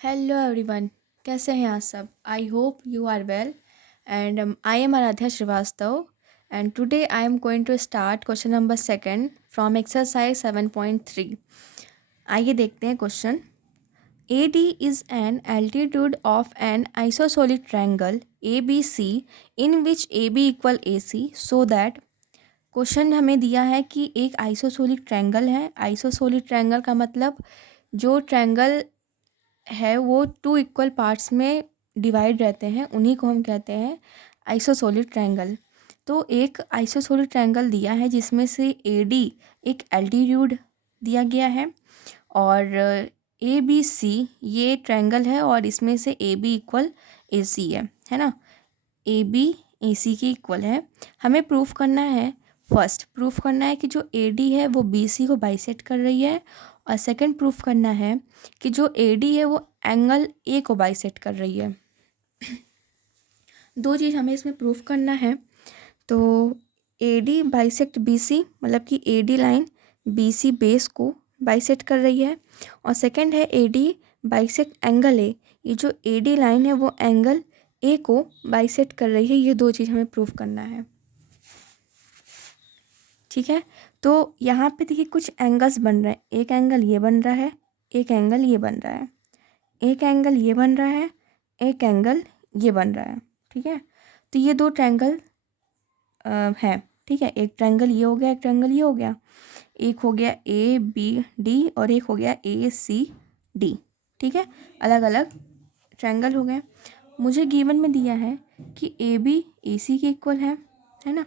Hello everyone, कैसे हैं आप सब। I hope you are well and I am Aaradhya Srivastava and today I am going to start question number second from exercise 7.3। आइए देखते हैं question. A D is an altitude of an isosceles triangle A B C in which A B equal A C so that. Question हमें दिया है कि एक आइसोसोलिक triangle है। आइसोसोलिक triangle का मतलब जो ट्रायंगल है वो टू इक्वल पार्ट्स में डिवाइड रहते हैं, उन्हीं को हम कहते हैं आइसोसोलिक ट्रायंगल। तो एक आइसोसोलिक ट्रायंगल दिया है जिसमें से ए डी एक एल्टीट्यूड दिया गया है और ए बी सी ये ट्रायंगल है और इसमें से ए बी इक्वल ए सी है ना। ए बी ए सी के इक्वल है। हमें प्रूफ करना है, फर्स्ट प्रूफ करना है कि जो ए डी है वो बी सी को बाइसेक्ट कर रही है और सेकंड प्रूफ करना है कि जो ए डी है वो एंगल ए को बाइसेक्ट कर रही है। दो चीज़ हमें इसमें प्रूफ करना है। तो A D bisect B C मतलब कि A D line B C base को बाइसेक्ट कर रही है और सेकंड है A D bisect angle A. ये जो ए डी लाइन है वो एंगल ए को बाइसेक्ट कर रही है। ये दो चीज़ हमें प्रूफ करना है, ठीक है। तो यहाँ पे देखिए कुछ एंगल्स बन रहे हैं। एक एंगल ये बन रहा है, एक एंगल ये बन रहा है, एक एंगल ये बन रहा है, एक एंगल ये बन रहा है, ठीक है। तो ये दो ट्रायंगल हैं, ठीक है। एक ट्रायंगल ये हो गया, एक ट्रायंगल ये हो गया। एक हो गया ए बी डी और एक हो गया ए सी डी, ठीक है। अलग अलग ट्रायंगल हो गए। मुझे गिवन में दिया है कि ए बी ए सी के इक्वल है ना।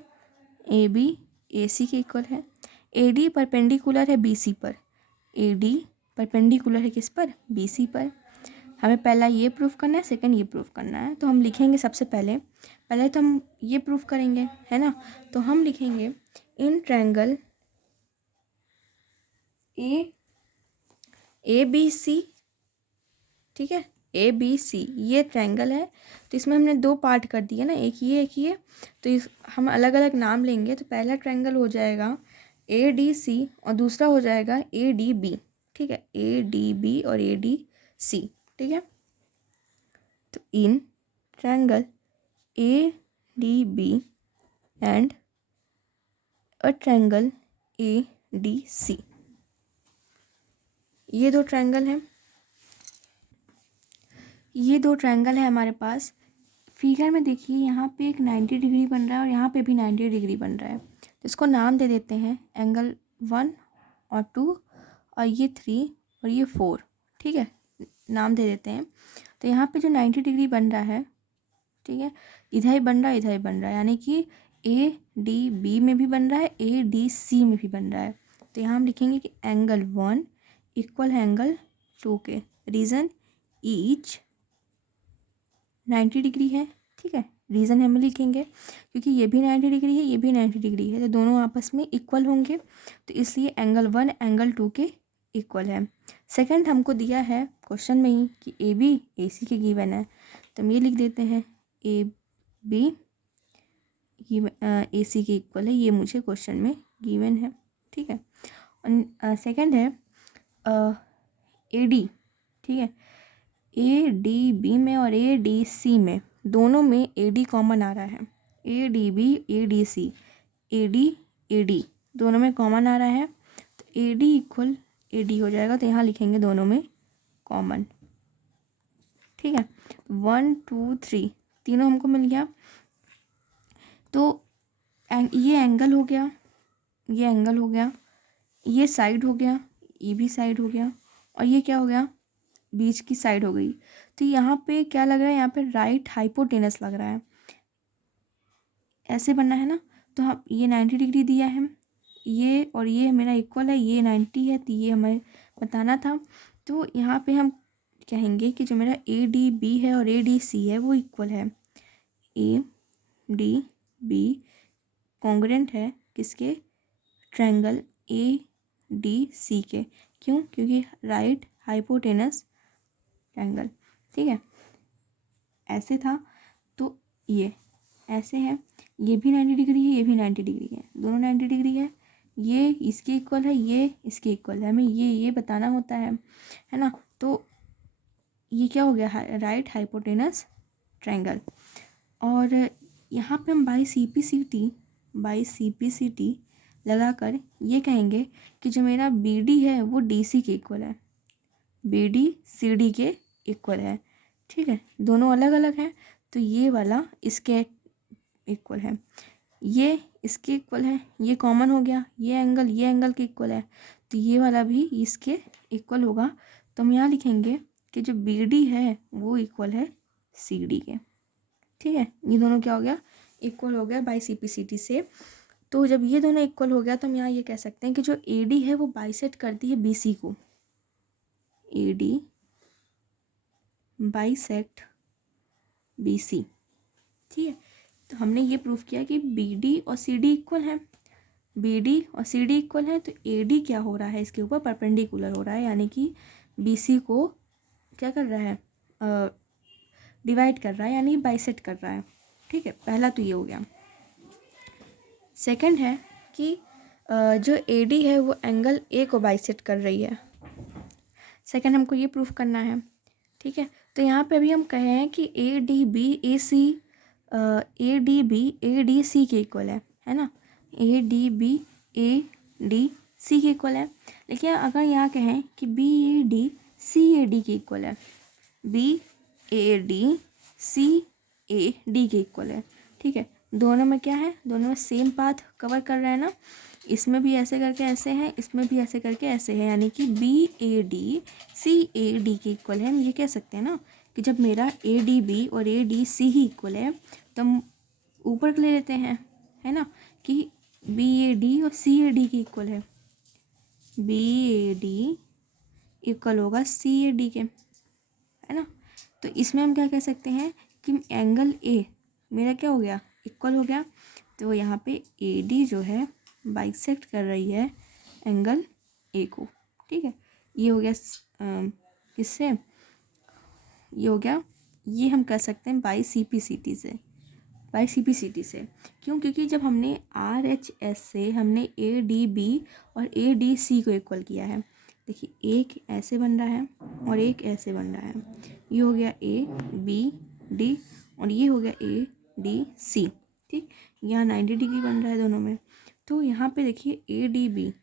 ए बी ए सी के इक्वल है। ए डी परपेंडिकुलर है बी सी पर। ए डी परपेंडिकुलर है किस पर, बी सी पर। हमें पहला ये प्रूफ करना है, सेकंड ये प्रूफ करना है। तो हम लिखेंगे सबसे पहले पहले तो हम ये प्रूफ करेंगे, है ना। तो हम लिखेंगे इन ट्रायंगल ए बी सी, ठीक है। ए बी सी ये ट्रायंगल है। तो इसमें हमने दो पार्ट कर दिए ना, एक ये एक ये। तो हम अलग अलग नाम लेंगे। तो पहला ट्रायंगल हो जाएगा ए डी सी और दूसरा हो जाएगा ए डी बी, ठीक है। ए डी बी और ए डी सी, ठीक है। तो in triangle A D B and a triangle A D C, ये दो ट्रायंगल हैं। ये दो ट्रायंगल है हमारे पास। फिगर में देखिए यहाँ पे एक 90 डिग्री बन रहा है और यहाँ पे भी 90 डिग्री बन रहा है। तो इसको नाम दे देते हैं एंगल 1 और 2 और ये 3 और ये 4, ठीक है। नाम दे देते हैं। तो यहाँ पे जो 90 डिग्री बन रहा है, ठीक है, इधर ही बन रहा है, इधर ही बन रहा है, यानी कि ए डी बी में भी बन रहा है, ए डी सी में भी बन रहा है। तो यहाँ हम लिखेंगे कि एंगल 1 इक्वल है एंगल 2 के। रीज़न ईच 90 डिग्री है, ठीक है। रीज़न हम लिखेंगे क्योंकि ये भी 90 डिग्री है, ये भी 90 डिग्री है, तो दोनों आपस में इक्वल होंगे। तो इसलिए एंगल 1 एंगल 2 के इक्वल है। सेकंड हमको दिया है क्वेश्चन में ही कि ए बी ए सी के गिवन है। तो हम ये लिख देते हैं ए बी ए सी के इक्वल है। ये मुझे क्वेश्चन में गिवन है, ठीक है। और सेकंड है ए डी, ठीक है। ए डी बी में और ए डी सी में दोनों में ए डी कॉमन आ रहा है। A D B A D C, A D दोनों में कॉमन आ रहा है। तो A D equal A D हो जाएगा। तो यहाँ लिखेंगे दोनों में कॉमन, ठीक है। 1 2 3 तीनों हमको मिल गया। तो ये एंगल हो गया, ये एंगल हो गया, ये साइड हो गया, ये भी साइड हो गया और ये क्या हो गया, बीच की साइड हो गई। तो यहाँ पे क्या लग रहा है, यहाँ पे राइट हाइपोटेनस लग रहा है। ऐसे बनना है ना। तो हम ये 90 डिग्री दिया है, ये और ये मेरा इक्वल है, ये 90 है, तो ये हमें बताना था। तो यहाँ पे हम कहेंगे कि जो मेरा ए डी बी है और ए डी सी है वो इक्वल है। ए डी बी कॉन्ग्रुएंट है किसके, ट्रायंगल ए डी सी के। क्यों, क्योंकि राइट हाइपोटेनस ट्रायंगल, ठीक है। ऐसे था तो ये ऐसे है, ये भी 90 डिग्री है, ये भी 90 डिग्री है, दोनों 90 डिग्री है। ये इसके इक्वल है, ये इसके इक्वल है। हमें ये बताना होता है ना। तो ये क्या हो गया, राइट हाइपोटेनस ट्रायंगल। और यहाँ पे हम by C P C T लगाकर ये कहेंगे कि जो मेरा बी डी है वो डी सी के इक्वल है, बी डी सी डी के इक्वल है। ठीक है, दोनों अलग अलग हैं तो ये वाला इसके इक्वल है, ये इसके इक्वल है, ये कॉमन हो गया, ये एंगल के इक्वल है, तो ये वाला भी इसके इक्वल होगा। तो हम यहाँ लिखेंगे कि जो बी डी है वो इक्वल है सी डी के। ठीक है, ये दोनों क्या हो गया, इक्वल हो गया by C P C T से। तो जब ये दोनों इक्वल हो गया तो हम यहाँ ये कह सकते हैं कि जो ए डी है वो बाइसेक्ट करती है बी सी को, A D bisect B C. ठीक है, तो हमने ये प्रूफ किया कि बी डी और सी डी इक्वल है, बी डी और सी डी इक्वल है, तो ए डी क्या हो रहा है, इसके ऊपर परपेंडिकुलर हो रहा है, यानी कि बी सी को क्या कर रहा है, डिवाइड कर रहा है, यानी बाइसेक्ट कर रहा है। ठीक है, पहला तो ये हो गया। सेकंड है कि जो ए डी है वो एंगल ए को बाइसेक्ट कर रही है। सेकंड हमको ये प्रूफ करना है। ठीक है, तो यहाँ पे अभी हम कहे हैं कि A D B A D C के इक्वल है ना, A D B A D C के इक्वल है। लेकिन अगर यहाँ कहें कि B A D C A D के इक्वल है, B A D C A D के इक्वल है। ठीक है, दोनों में क्या है, दोनों में सेम पाथ कवर कर रहे हैं ना, इसमें भी ऐसे करके ऐसे हैं, इसमें भी ऐसे करके ऐसे है, यानी कि B A D C A D के इक्वल है। हम ये कह सकते हैं ना कि जब मेरा ए डी बी और ए डी सी ही इक्वल है तो हम ऊपर ले लेते हैं, है ना, कि बी ए डी और सी ए डी के इक्वल है, बी ए डी इक्वल होगा सी ए डी के, है ना। तो इसमें हम क्या कह सकते हैं कि एंगल ए मेरा क्या हो गया, इक्वल हो गया। तो यहाँ पे ए डी जो है बाइसेक्ट कर रही है एंगल ए को। ठीक है, ये हो गया किससे, ये हो गया, ये हम कर सकते हैं by C P C T से, by C P C T से। क्यों, क्योंकि जब हमने आर एच एस से हमने ए डी बी और ए डी सी को इक्वल किया है, देखिए एक ऐसे बन रहा है और एक ऐसे बन रहा है, ये हो गया ए बी डी और ये हो गया ए डी सी। ठीक, यहाँ 90 डिग्री बन रहा है दोनों में। तो यहाँ पे देखिए A D B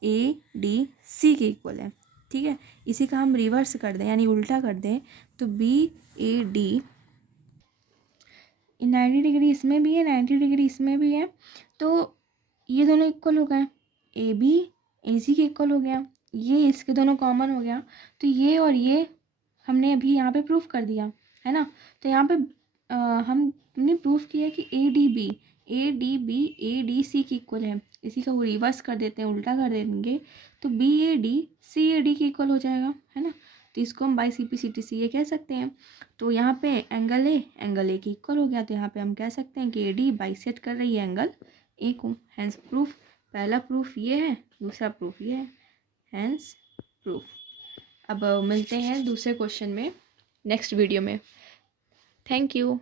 A D C के इक्वल है। ठीक है, इसी का हम रिवर्स कर दें यानी उल्टा कर दें तो बी ए डी 90 डिग्री इसमें भी है, 90 डिग्री इसमें भी है, तो ये दोनों इक्वल हो गए, ए बी ए सी के इक्वल हो गया, ये इसके दोनों कॉमन हो गया, तो ये और ये हमने अभी यहाँ पे प्रूफ कर दिया, है ना। तो यहाँ पे हमने प्रूफ किया कि A D B A D C के इक्वल है, इसी का वो रिवर्स कर देते हैं, उल्टा कर देंगे तो B A D C A D के इक्वल हो जाएगा, है ना। तो इसको हम by C P C T C ये कह सकते हैं। तो यहाँ पे एंगल ए के इक्वल हो गया, तो यहाँ पे हम कह सकते हैं कि ए डी बाइसेक्ट कर रही है एंगल ए को। हैंस प्रूफ, पहला प्रूफ ये है, दूसरा प्रूफ ये है, हैंस प्रूफ। अब मिलते हैं दूसरे क्वेश्चन में नेक्स्ट वीडियो में। Thank you.